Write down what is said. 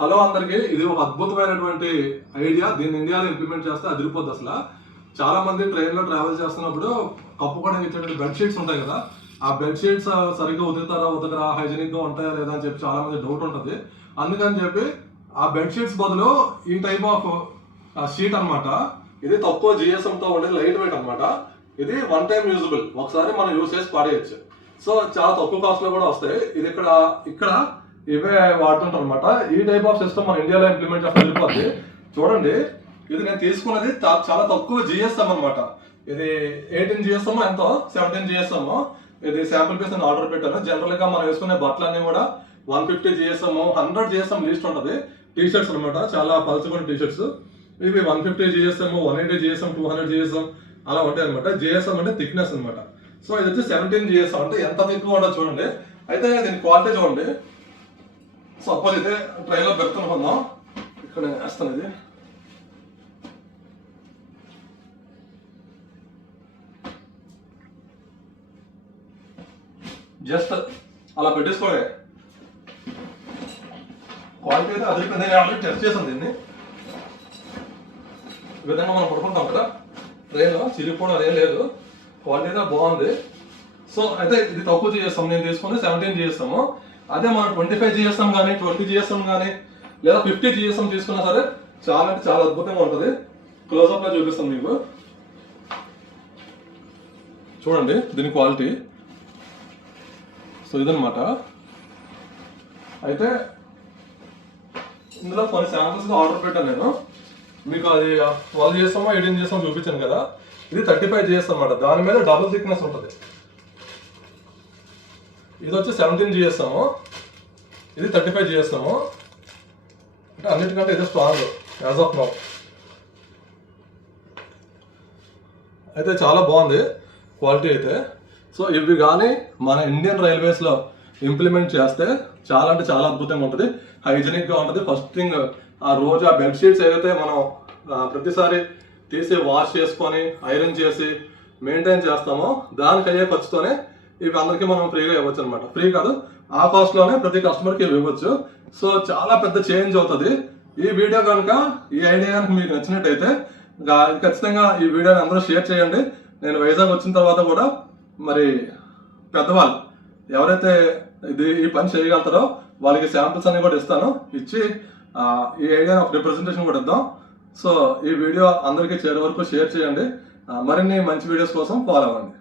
Hello అందరికి ఇది ఒక అద్భుతమైనటువంటి ఐడియా. దీన్ని ఇండియాలో ఇంప్లిమెంట్ చేస్తే అదిరిపోద్ది అసలు. చాలా మంది ట్రైన్లో ట్రావెల్ చేస్తున్నప్పుడు కప్పుకోవడానికి ఇచ్చేటువంటి బెడ్ షీట్స్ ఉంటాయి కదా. ఆ బెడ్ షీట్స్ సరిగ్గా ఉతుకుతారా ఉతకరా హైజీనిక్గా ఉంటాయా లేదా అని చెప్పి చాలా మంది డౌట్ ఉంటుంది. అందుకని చెప్పి ఆ బెడ్ షీట్స్ బదులు ఈ టైప్ ఆఫ్ షీట్ అన్నమాట. ఇది తక్కువ జిఎస్ఎంతో ఉండేది ఉండే లైట్ వెయిట్ అనమాట ఇది వన్ టైం యూజబుల్ ఒకసారి మనం యూజ్ చేసి పాడేయచ్చు. సో చాలా తక్కువ కాస్ట్లో కూడా వస్తాయి. ఇది ఇక్కడ ఇక్కడ ఇవే వాడుతుంటారు అనమాట ఈ టైప్ ఆఫ్ సిస్టమ్ మన ఇండియాలో ఇంప్లిమెంట్ చేస్తే వెళ్ళిపోద్ది చూడండి ఇది నేను తీసుకున్నది చాలా తక్కువ జిఎస్ఎం అనమాట ఇది ఎయిటీన్ జిఎస్ఎం ఎంతో సెవెంటీన్ జిఎస్ఎం ఇది శాంపుల్ పీస్ నేను ఆర్డర్ పెట్టాను జనరల్గా మనం వేసుకునే బట్టలన్నీ కూడా one fifty GSM hundred GSM least ఉంటుంది టీ షర్ట్స్ అనమాట చాలా పలుచుకున్న టీ షర్ట్స్ ఇవి one fifty GSM one eighty GSM two hundred GSM అలా ఉంటాయి అనమాట జిఎస్ఎం అంటే థిక్నెస్ అనమాట సో ఇది వచ్చి సెవెంటీన్ జిఎస్ఎం అంటే ఎంత థిక్ ఉండదు చూడండి అయితే దీని క్వాలిటీ చూడండి సపోజ్ అయితే ట్రైన్లో పెడుతున్నాం ఇక్కడ నేను వేస్తాను ఇది. జస్ట్ అలా పెట్టేసుకోలే క్వాలిటీ అయితే అదిరిపోయింది నేను ఆల్రెడీ టెస్ట్ చేశాను దీన్ని. ఈ విధంగా మనం పడుకుంటాం కదా. ట్రైన్లో చిరిగిపోవడం అదేం లేదు. క్వాలిటీ అయితే బాగుంది. సో అయితే ఇది తక్కువ చేస్తాం నేను తీసుకుని సెవెంటీన్ చేస్తాము అదే మనం ట్వంటీ ఫైవ్ జిఎస్ఎం కానీ ట్వంటీ జిఎస్ఎం కానీ లేదా ఫిఫ్టీ జిఎస్ఎం తీసుకున్నా సరే చాలా అంటే చాలా అద్భుతంగా ఉంటుంది. క్లోజ్అప్లో చూపిస్తాం మీకు. చూడండి దీని క్వాలిటీ సో ఇదనమాట అయితే ఇందులో కొన్ని శాంపిల్స్ ఆర్డర్ పెట్టాను నేను. మీకు అది ట్వెల్వ్ చేస్తామో ఎయిటీన్ చేస్తామో చూపించాను కదా. ఇది థర్టీ ఫైవ్ చేస్తాం అన్నమాట. దాని మీద డబుల్ థిక్నెస్ ఉంటుంది. ఇది వచ్చి సెవెంటీన్ చేస్తాము ఇది థర్టీ ఫైవ్ చేస్తాము అంటే అన్నిటికంటే ఇది స్ట్రాంగ్ యాజ్ ఆఫ్ నౌ అయితే చాలా బాగుంది క్వాలిటీ అయితే. సో ఇవి కానీ మన ఇండియన్ రైల్వేస్లో ఇంప్లిమెంట్ చేస్తే చాలా అంటే చాలా అద్భుతంగా ఉంటుంది. హైజీనిక్గా ఉంటుంది. ఫస్ట్ థింగ్ ఆ రోజు ఆ బెడ్షీట్స్ ఏదైతే మనం ప్రతిసారి తీసి వాష్ చేసుకొని ఐరన్ చేసి మెయింటైన్ చేస్తామో దానికి అయ్యే ఖర్చుతోనే ఇవి అందరికీ మనం ఫ్రీగా ఇవ్వచ్చు అనమాట ఫ్రీ కాదు ఆ కాస్ట్లోనే ప్రతి కస్టమర్కి ఇవి ఇవ్వచ్చు. సో చాలా పెద్ద చేంజ్ అవుతుంది. ఈ వీడియో కనుక ఈ ఐడియా కనుక మీకు నచ్చినట్టయితే ఖచ్చితంగా ఈ వీడియోని అందరూ షేర్ చేయండి. నేను వైజాగ్ వచ్చిన తర్వాత కూడా మరి పెద్దవాళ్ళు ఎవరైతే ఇది ఈ పని చేయగలుగుతారో వాళ్ళకి శాంపిల్స్ అన్ని కూడా ఇస్తాను. ఇచ్చి ఈ ఐడియా ఒక రిప్రజెంటేషన్ కూడా ఇద్దాం. సో ఈ వీడియో అందరికీ చేరే వరకు షేర్ చేయండి. మరిన్ని మంచి వీడియోస్ కోసం ఫాలో అవ్వండి.